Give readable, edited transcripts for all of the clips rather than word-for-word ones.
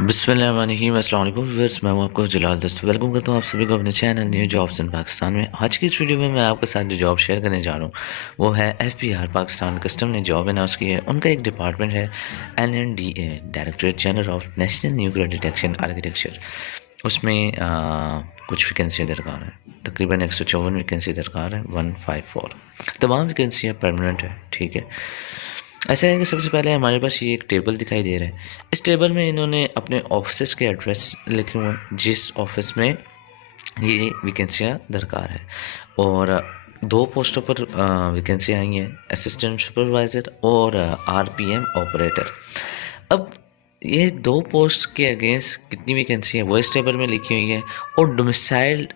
बिस्मिल्लाहिर्रहमानिर्रहीम। अस्सलाम वालेकुम व्यूअर्स, मैं हूं आपको जलाल। दोस्तों वेलकम करता हूं आप सभी को अपने channel new jobs in Pakistan में। आज की इस वीडियो में मैं आपके साथ जो जॉब शेयर करने जा रहा हूं वो है FBR पाकिस्तान कस्टम ने जॉब अनाउंस की है। उनका एक डिपार्टमेंट है NNDA, directorate general of national nuclear detection architecture. उसमें कुछ वैकेंसियाँ दरकार हैं, तकरीबन 154 वैकेंसी दरकार है, 154। तमाम वैकेंसियाँ परमानेंट है। ठीक है, ऐसा है कि सबसे पहले हमारे पास ये एक टेबल दिखाई दे रहा है। इस टेबल में इन्होंने अपने ऑफिस के एड्रेस लिखे हुए हैं, जिस ऑफिस में ये वैकेंसियाँ दरकार है। और दो पोस्टों पर वैकेंसी आई हैं, असिस्टेंट सुपरवाइज़र और RPM ऑपरेटर। अब ये दो पोस्ट के अगेंस्ट कितनी वैकेंसी है वो इस टेबल में लिखी हुई है, और डोमिसाइल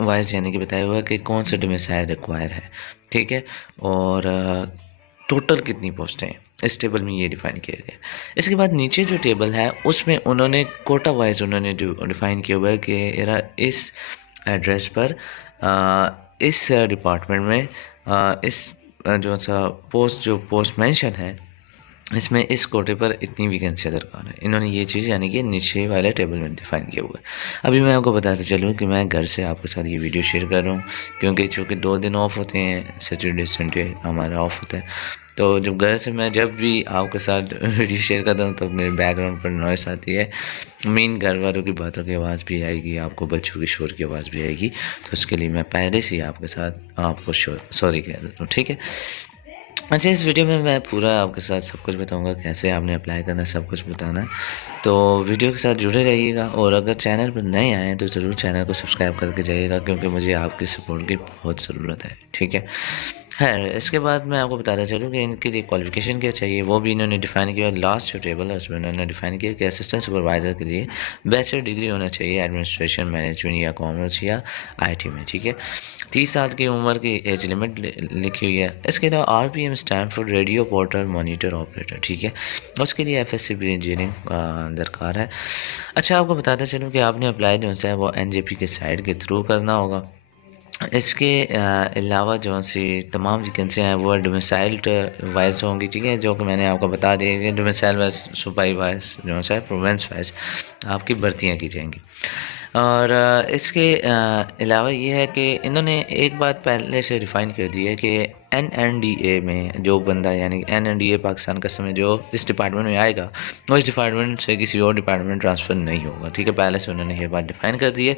वाइज यानी कि बताया हुआ है कि कौन सा डोमिसाइल रिक्वायर है। ठीक है, और टोटल कितनी पोस्टें हैं इस टेबल में ये डिफ़ाइन किया गया है। इसके बाद नीचे जो टेबल है उसमें उन्होंने कोटा वाइज उन्होंने जो डिफ़ाइन किया हुआ है कि यार इस एड्रेस पर इस डिपार्टमेंट में इस जो सा पोस्ट मेंशन है इसमें इस कोटे पर इतनी वैकेंसियाँ दरकार है। इन्होंने ये चीज़ यानी कि नीचे वाले टेबल में डिफ़ाइन किया हुआ है। अभी मैं आपको बताते चलूँ कि मैं घर से आपके साथ ये वीडियो शेयर कर रहा हूँ, क्योंकि चूँकि 2 दिन ऑफ होते हैं, सैटरडे संडे हमारा ऑफ होता है। तो जब घर से मैं जब भी आपके साथ वीडियो शेयर करता हूँ तो मेरे बैकग्राउंड पर नॉइस आती है। मेन घर वालों की बातों की आवाज़ भी आएगी, आपको बच्चों की शोर की आवाज़ भी आएगी। तो उसके लिए मैं पहले से ही आपके साथ आपको सॉरी कह देता हूँ। ठीक है, अच्छा, इस वीडियो में मैं पूरा आपके साथ सब कुछ बताऊंगा, कैसे आपने अप्लाई करना है, सब कुछ बताना है। तो वीडियो के साथ जुड़े रहिएगा, और अगर चैनल पर नए आए तो ज़रूर चैनल को सब्सक्राइब करके जाइएगा, क्योंकि मुझे आपकी सपोर्ट की बहुत ज़रूरत है। ठीक है, खैर इसके बाद मैं आपको बताता चलूँ कि इनके लिए क्वालिफिकेशन क्या चाहिए वो भी इन्होंने डिफ़ाइन किया। लास्ट जो टेबल है उसमें इन्होंने डिफ़ाइन किया कि असिस्टेंट सुपरवाइज़र के लिए बैचलर डिग्री होना चाहिए एडमिनिस्ट्रेशन, मैनेजमेंट या कॉमर्स या IT में। ठीक है, 30 साल की उम्र की एज लिमिट लिखी हुई है। इसके अलावा RPM stand for radio porter monitor operator. ठीक है, उसके लिए FSC इंजीनियरिंग दरकार है। अच्छा, आपको बताते चलूँ कि आपने अप्लाई जो है वो NJP के साइट के थ्रू करना होगा। इसके अलावा जो सी तमाम वैकेंसियाँ हैं वो डोमिसाइल्ड वाइज होंगी। ठीक है, जो कि मैंने आपको बता दिया कि डोमिसाइल वाइज, सूबाई वाइज, जो है प्रोविंस वाइज आपकी भर्तियाँ की जाएंगी। और इसके अलावा ये है कि इन्होंने एक बात पहले से डिफ़ाइन कर दी है कि NNDA में जो बंदा यानी NNDA पाकिस्तान कस्टम में जो इस डिपार्टमेंट में आएगा वो इस डिपार्टमेंट से किसी और डिपार्टमेंट ट्रांसफ़र नहीं होगा। ठीक है, पहले से उन्होंने ये बात डिफ़ाइन कर दी है।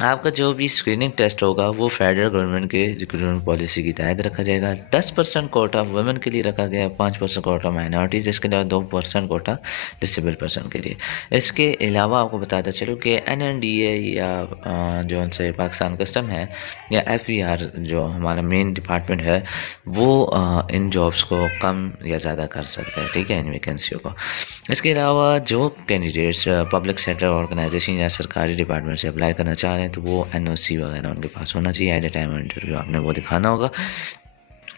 आपका जो भी स्क्रीनिंग टेस्ट होगा वो फेडरल गवर्नमेंट के रिक्रूटमेंट पॉलिसी की तहत रखा जाएगा। 10% कोटा वुमेन के लिए रखा गया है, 5% कोटा माइनॉरिटीज़, इसके अलावा 2% कोटा डिसेबल पर्सन के लिए। इसके अलावा आपको बताता चलूँ कि NNDA या जो उनसे पाकिस्तान कस्टम है या FBR जो हमारा मेन डिपार्टमेंट है वो इन जॉब्स को कम या ज़्यादा कर सकता है। ठीक है, इन वैकेंसियों को। इसके अलावा जो कैंडिडेट्स पब्लिक सेक्टर ऑर्गेनाइजेशन या सरकारी डिपार्टमेंट से अप्लाई करना चाह रहे हैं तो वो NOC वगैरह उनके पास होना चाहिए। एट ए टाइम इंटरव्यू आपने वो दिखाना होगा,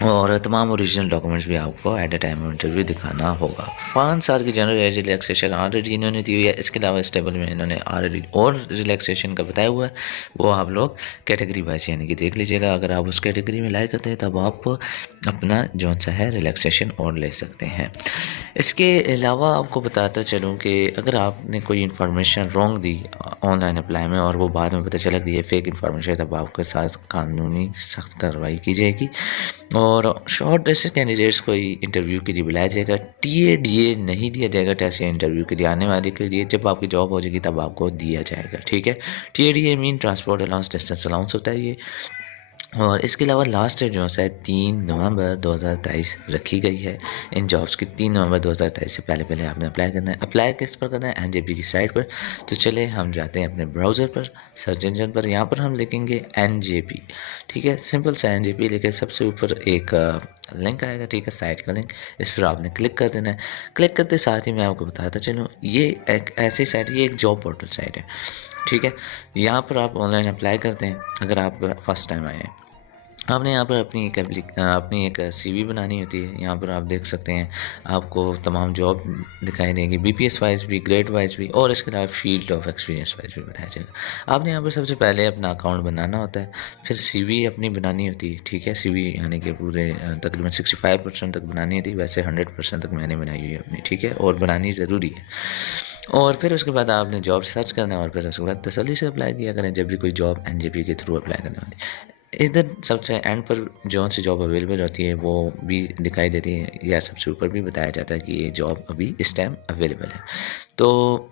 और तमाम ओरिजिनल डॉक्यूमेंट्स भी आपको एट ए टाइम इंटरव्यू दिखाना होगा। 5 साल की जनरल एज रिलैक्सेशन ऑलरेडी इन्होंने दी हुई है। इसके अलावा इस टेबल में इन्होंने ऑलरेडी और रिलैक्सेशन का बताया हुआ है, वो आप लोग कैटेगरी वाइज यानी कि देख लीजिएगा। अगर आप उस कैटेगरी में लाइक करते हैं तब आप अपना जो सा है रिलैक्सेशन और ले सकते हैं। इसके अलावा आपको बताता चलूँ कि अगर आपने कोई इन्फॉर्मेशन रॉन्ग दी ऑनलाइन अप्लाई में और वो बाद में पता चला कि ये फेक इन्फॉर्मेशन है, तब आपके साथ कानूनी सख्त कार्रवाई की जाएगी। और शॉर्ट लिस्टेड कैंडिडेट्स को इंटरव्यू के लिए बुलाया जाएगा। TADA नहीं दिया जाएगा टेस्ट या इंटरव्यू के लिए, आने वाले के लिए जब आपकी जॉब हो जाएगी तब आपको दिया जाएगा। ठीक है, TADA mean transport allowance distance allowance होता है ये। और इसके अलावा लास्ट डेट जो है 3 नवंबर 2023 रखी गई है इन जॉब्स की। 3 नवंबर 2023 से पहले आपने अप्लाई करना है। अप्लाई किस पर करना है? NJP की साइट पर। तो चले हम जाते हैं अपने ब्राउज़र पर, सर्च इंजन पर। यहाँ पर हम लिखेंगे NJP। ठीक है, सिंपल सा NJP लिखे, सबसे ऊपर एक लिंक आएगा। ठीक है, साइट का लिंक, इस पर आपने क्लिक कर देना है। क्लिक करते साथ ही मैं आपको बताता चलूँ, ये एक ऐसी साइट, ये एक जॉब पोर्टल साइट है। ठीक है, यहाँ पर आप ऑनलाइन अप्लाई करते हैं। अगर आप फर्स्ट टाइम आए हैं, आपने यहाँ पर अपनी एक CV बनानी होती है। यहाँ पर आप देख सकते हैं आपको तमाम जॉब दिखाई देंगी, BPS वाइज भी, ग्रेड वाइज भी, और इसके अलावा फील्ड ऑफ एक्सपीरियंस वाइज भी बताया जाएगा। आपने यहाँ पर सबसे पहले अपना अकाउंट बनाना होता है, फिर CV अपनी बनानी होती है। ठीक है, CV यानी कि पूरे तकरीबन 65% तक बनानी होती है, वैसे 100% तक मैंने बनाई हुई है अपनी। ठीक है, और बनानी ज़रूरी है। और फिर उसके बाद आपने जॉब सर्च करना है और फिर उसके बाद तसल्ली से अप्लाई किया करें जब भी कोई जॉब एनजेपी के थ्रू अप्लाई करने वाली। इधर सबसे एंड पर जो सी जॉब अवेलेबल होती है वो भी दिखाई देती है या सबसे ऊपर भी बताया जाता है कि ये जॉब अभी इस टाइम अवेलेबल है तो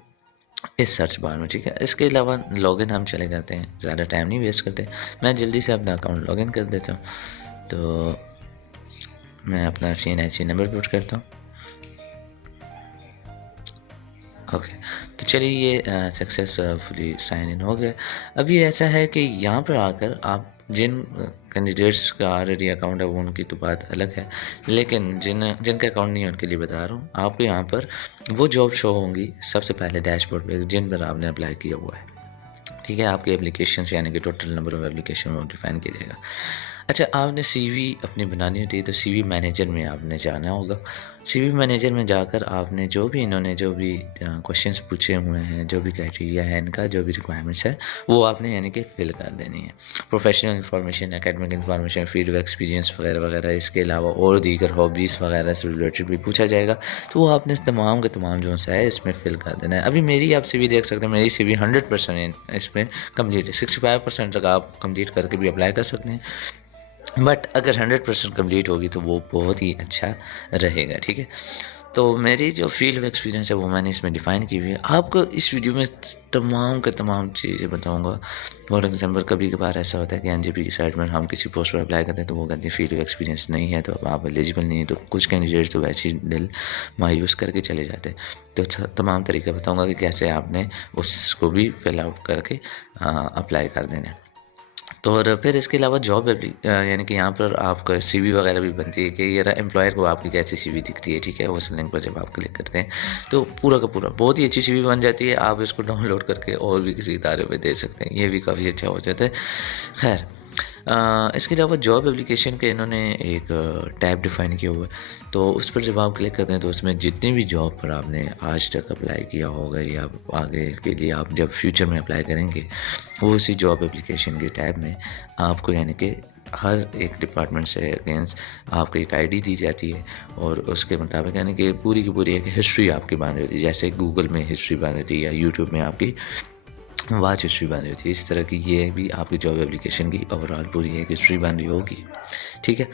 इस सर्च बार में, ठीक है। इसके अलावा लॉगिन हम चले जाते हैं, ज़्यादा टाइम नहीं वेस्ट करते। मैं जल्दी से अपना अकाउंट लॉगिन कर देता हूँ। तो मैं अपना CNIC नंबर पुट करता हूँ। ओके, तो चलिए ये सक्सेसफुली साइन इन हो गया। अभी ऐसा है कि यहाँ पर आकर आप जिन कैंडिडेट्स का ऑलरेडी अकाउंट है वो उनकी तो बात अलग है, लेकिन जिनका अकाउंट नहीं है उनके लिए बता रहा हूँ, आपको यहाँ पर वो जॉब शो होंगी सबसे पहले डैशबोर्ड पे जिन पर आपने अप्लाई किया हुआ है, ठीक है। आपके एप्लीकेशन यानी कि टोटल नंबर ऑफ एप्लीकेशन वो डिफाइन किया जाएगा। अच्छा, आपने CV अपनी बनानी होती है तो CV मैनेजर में आपने जाना होगा। CV मैनेजर में जाकर आपने जो भी इन्होंने जो भी क्वेश्चंस पूछे हुए हैं, जो भी क्राइटेरिया है इनका, जो भी रिक्वायरमेंट्स है वो आपने यानी कि फिल कर देनी है। Professional information, academic information, field of experience वगैरह वगैरह, इसके अलावा और दीगर हॉबीज़ वगैरह से रिलेटेड भी पूछा जाएगा, तो वो आपने इस तमाम के तमाम जो सा है इसमें फिल कर देना है। अभी मेरी आप CV देख सकते हैं, मेरी CV 100% इसमें कम्प्लीट है। 65% तक आप कम्प्लीट करके भी अप्लाई कर सकते हैं, बट अगर 100% कम्प्लीट होगी तो वो बहुत ही अच्छा रहेगा, ठीक है। तो मेरी जो फील्ड ऑफ एक्सपीरियंस है वो मैंने इसमें डिफ़ाइन की हुई है। आपको इस वीडियो में तमाम के तमाम चीज़ें बताऊंगा। फॉर एग्जांपल कभी कभार ऐसा होता है कि एनजेपी की साइड में हम किसी पोस्ट पर अप्लाई करते हैं तो वो कहते हैं फील्ड ऑफ एक्सपीरियंस नहीं है तो अब आप एलिजिबल नहीं है, तो कुछ कैंडिडेट्स तो वैसे ही दिल मायूस करके चले जाते हैं। तो तमाम तरीका बताऊँगा कि कैसे आपने उसको भी फिल आउट करके अप्लाई कर देना है। तो और फिर इसके अलावा जॉब यानी कि यहाँ पर आपका CV वगैरह भी बनती है कि ये एम्प्लॉयर को आपकी कैसी CV दिखती है, ठीक है। उस लिंक पर जब आप क्लिक करते हैं तो पूरा का पूरा बहुत ही अच्छी CV बन जाती है। आप इसको डाउनलोड करके और भी किसी इदारे में दे सकते हैं, ये भी काफ़ी अच्छा हो जाता है। खैर, इसके अलावा जॉब एप्लीकेशन के इन्होंने एक टैब डिफ़ाइन किया हुआ है, तो उस पर जब आप क्लिक करते हैं तो उसमें जितनी भी जॉब पर आपने आज तक अप्लाई किया होगा या आगे के लिए आप जब फ्यूचर में अप्लाई करेंगे वो उसी जॉब एप्लीकेशन के टैब में आपको यानी कि हर एक डिपार्टमेंट से अगेंस्ट आपको एक ID दी जाती है और उसके मुताबिक यानी कि पूरी की पूरी एक हिस्ट्री आपकी बन होती है। जैसे गूगल में हिस्ट्री बन होती है या यूट्यूब में आपकी वॉच हिस्ट्री बन रही थी, इस तरह की ये भी आपकी जॉब एप्लीकेशन की ओवरऑल पूरी एक हिस्ट्री बन रही होगी, ठीक है।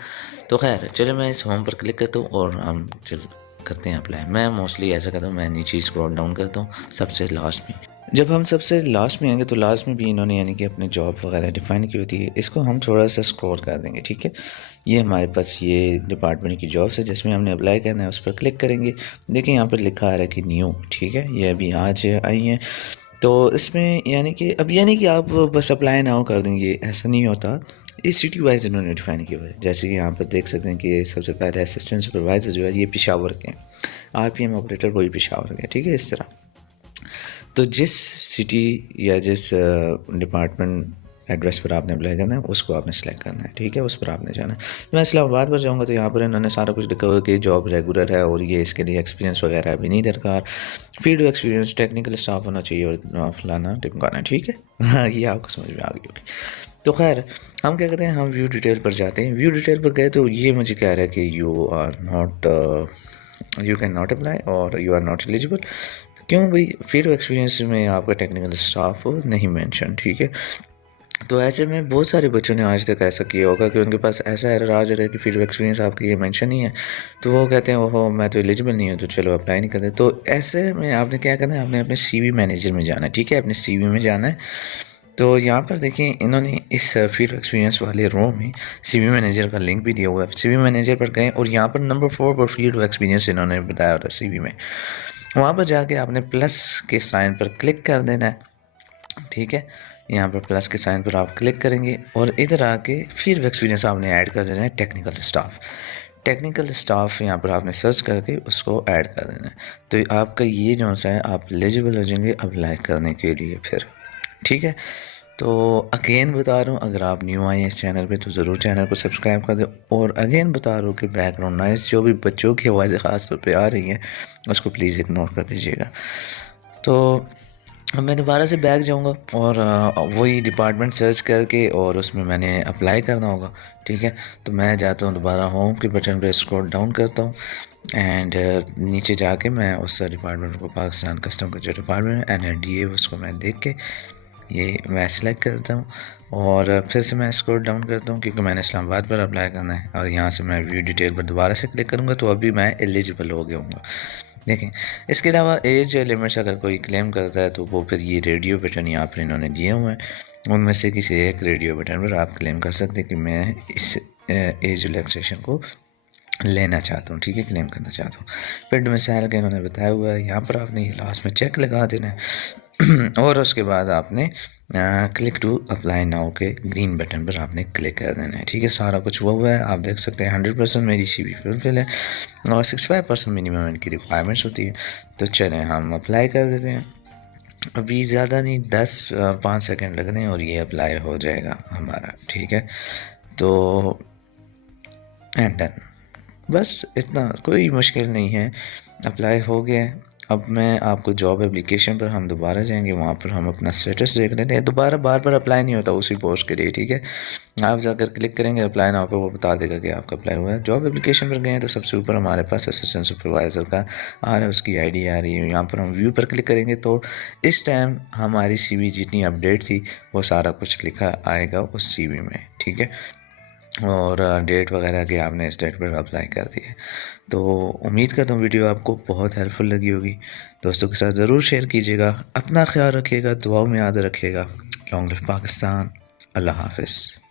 तो खैर चलो मैं इस होम पर क्लिक करता हूँ और हम चल करते हैं अप्लाई। मैं मोस्टली ऐसा करता हूँ, मैं नीचे स्क्रॉल डाउन करता हूँ सबसे लास्ट में। जब हम सबसे लास्ट में आएंगे तो लास्ट में भी इन्होंने यानी कि अपनी जॉब वगैरह डिफ़ाइन की होती है। इसको हम थोड़ा सा स्क्रॉल कर देंगे, ठीक है। ये हमारे पास ये डिपार्टमेंट की जॉब्स है जिसमें हमने अप्लाई करना है, उस पर क्लिक करेंगे। देखिए यहाँ पर लिखा आ रहा है कि न्यू, ठीक है, ये अभी आज आई हैं। तो इसमें यानी कि आप बस अप्लाई नाउ कर देंगे, ऐसा नहीं होता। इस सिटी वाइज इन्होंने डिफाइन किया हुआ है। जैसे कि यहाँ पर देख सकते हैं कि सबसे पहले असिस्टेंट सुपरवाइज़र जो है ये पेशावर के हैं, RPM ऑपरेटर वही पेशावर के हैं, ठीक है। इस तरह तो जिस सिटी या जिस डिपार्टमेंट एड्रेस पर आपने अप्लाई करना है उसको आपने सेलेक्ट करना है, ठीक है, उस पर आपने जाना है। तो मैं इस्लामाबाद पर जाऊँगा तो यहाँ पर इन्होंने सारा कुछ लिखा हुआ है कि जॉब रेगुलर है और ये इसके लिए एक्सपीरियंस वगैरह अभी नहीं दरकार, फील्ड एक्सपीरियंस, टेक्निकल स्टाफ होना चाहिए और फलाना टिमकाना, ठीक है। हाँ, ये आपको समझ में आ गई होगी। तो खैर हम क्या करते हैं, हम व्यू डिटेल पर जाते हैं। व्यू डिटेल पर गए तो ये मुझे कह रहा है कि यू कैन नॉट अप्लाई और यू आर नॉट एलिजिबल। क्यों भाई, फील्ड एक्सपीरियंस में आपका टेक्निकल स्टाफ नहीं मेंशन, ठीक है। तो ऐसे में बहुत सारे बच्चों ने आज तक ऐसा किया होगा कि उनके पास ऐसा एरर आ जा रहा है कि फील्ड एक्सपीरियंस आपकी ये मेंशन नहीं है, तो वो कहते हैं ओहो मैं तो एलिजिबल नहीं हूँ, तो चलो अप्लाई नहीं करते। तो ऐसे में आपने क्या करना है, आपने अपने CV मैनेजर में जाना है, ठीक है, अपने CV में जाना है। तो यहाँ पर देखिए इन्होंने इस फील्ड एक्सपीरियंस वाले रो में CV मैनेजर का लिंक भी दिया हुआ है। CV मैनेजर पर गए और यहाँ पर नंबर 4 पर फील्ड एक्सपीरियंस इन्होंने बताया होता है CV में, वहाँ पर जाके आपने प्लस के साइन पर क्लिक कर देना है, ठीक है। यहाँ पर प्लस के साइन पर आप क्लिक करेंगे और इधर आके फील्ड एक्सपीरियंस आपने ऐड कर देना है टेक्निकल स्टाफ यहाँ पर आपने सर्च करके उसको ऐड कर देना है। तो आपका ये जो है आप एलिजिबल हो जाएंगे अप्लाई करने के लिए फिर, ठीक है। तो अगेन बता रहा हूँ, अगर आप न्यू आए हैं इस चैनल पे तो ज़रूर चैनल को सब्सक्राइब कर दें। और अगेन बता रहा हूँ कि बैकग्राउंड नॉइज़ जो भी बच्चों की आवाज़ें ख़ास तौर पे आ रही हैं उसको प्लीज़ इग्नोर कर दीजिएगा। तो मैं दोबारा से बैक जाऊंगा और वही डिपार्टमेंट सर्च करके और उसमें मैंने अप्लाई करना होगा, ठीक है। तो मैं जाता हूँ दोबारा होम के बटन पे स्क्रॉल डाउन करता हूँ। एंड नीचे जाके मैं उस डिपार्टमेंट को, पाकिस्तान कस्टम का जो डिपार्टमेंट है NIDA, उसको मैं देख के ये मैं सेलेक्ट करता हूँ और फिर से मैं स्क्रॉल डाउन करता हूँ क्योंकि मैंने इस्लामाबाद पर अप्लाई करना है। और यहाँ से मैं व्यू डिटेल पर दोबारा से क्लिक करूँगा तो अभी मैं एलिजिबल हो गया हूँ। देखें, इसके अलावा एज लिमिट्स अगर कोई क्लेम करता है तो वो फिर ये रेडियो बटन यहाँ पर इन्होंने दिए हुए हैं, उनमें से किसी एक रेडियो बटन पर आप क्लेम कर सकते हैं कि मैं इस एज रिलैक्सेशन को लेना चाहता हूँ, ठीक है, क्लेम करना चाहता हूँ। फिर डोमिसाइल का इन्होंने बताया हुआ है, यहाँ पर आपने लास्ट में चेक लगा देना है और उसके बाद आपने क्लिक टू अप्लाई नाउ के ग्रीन बटन पर आपने क्लिक कर देना है, ठीक है। सारा कुछ हुआ है, आप देख सकते हैं 100% मेरी CV फुलफिल है और 65% मिनिमम इनकी रिक्वायरमेंट्स होती है। तो चलें हम अप्लाई कर देते हैं। अभी ज़्यादा नहीं, 5 सेकेंड लगने हैं और ये अप्लाई हो जाएगा हमारा, ठीक है। तो एंड डन, बस इतना, कोई मुश्किल नहीं है, अप्लाई हो गया। अब मैं आपको जॉब एप्लीकेशन पर हम दोबारा जाएंगे, वहाँ पर हम अपना स्टेटस देख लेते हैं। दोबारा बार बार अप्लाई नहीं होता उसी पोस्ट के लिए, ठीक है। आप जाकर क्लिक करेंगे अप्लाई नाउ पे, वो बता देगा कि आपका अप्लाई हुआ है। जॉब एप्लीकेशन पर गए तो सबसे ऊपर हमारे पास असिस्टेंट सुपरवाइज़र का आ रहा है, उसकी ID आ रही है। यहाँ पर हम व्यू पर क्लिक करेंगे तो इस टाइम हमारी CV जितनी अपडेट थी वो सारा कुछ लिखा आएगा उस CV में, ठीक है। और डेट वगैरह कि आपने इस डेट पर अप्लाई कर दी है। तो उम्मीद करता हूँ वीडियो आपको बहुत हेल्पफुल लगी होगी। दोस्तों के साथ ज़रूर शेयर कीजिएगा। अपना ख्याल रखिएगा, दुआओं में याद रखिएगा। Long live Pakistan. अल्लाह हाफ़िज़।